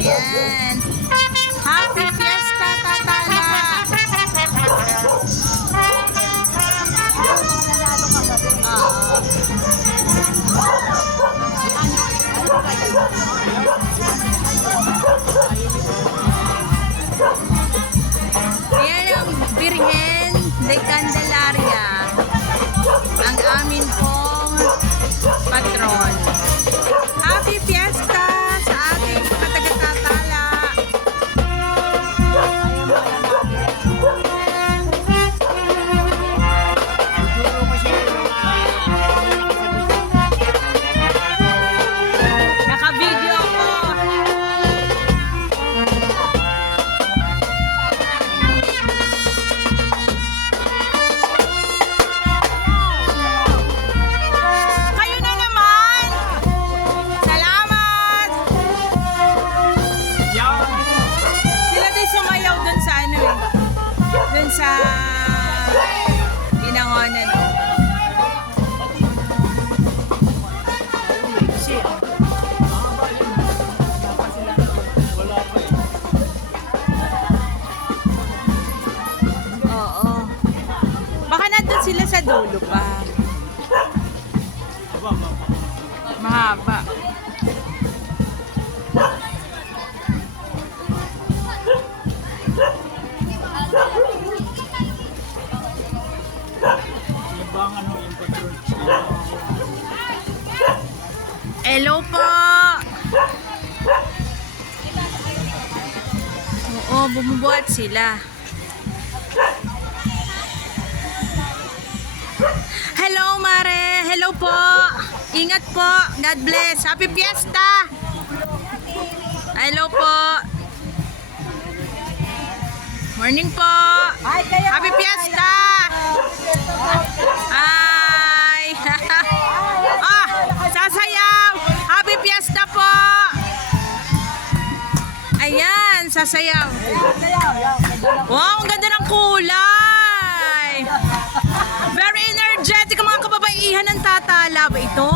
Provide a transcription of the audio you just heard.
Ayan. Happy Fiesta, Tatala. Ayan ang Birhen de Candelaria. Ang amin pong patron. Happy Fiesta sa ating taga-Tatala. Naka-video ako. Kayo na naman. Salamat. Sila din sumayaw dun sa ano eh. Dun sa Binangonan. Oo. Baka nandun sila sa dulo pa. Mahaba. Hello po. Oo, bumubuhat sila. Hello, Mare. Hello po. Ingat po. God bless. Happy Fiesta. Hello po. Morning po. Happy Fiesta. Hi. Ah, sasayaw. Happy Fiesta po. Ayan, sasayaw. Wow, ang ganda ng kulay. Very energetic ang mga kababaihan ng Tatala ba ito?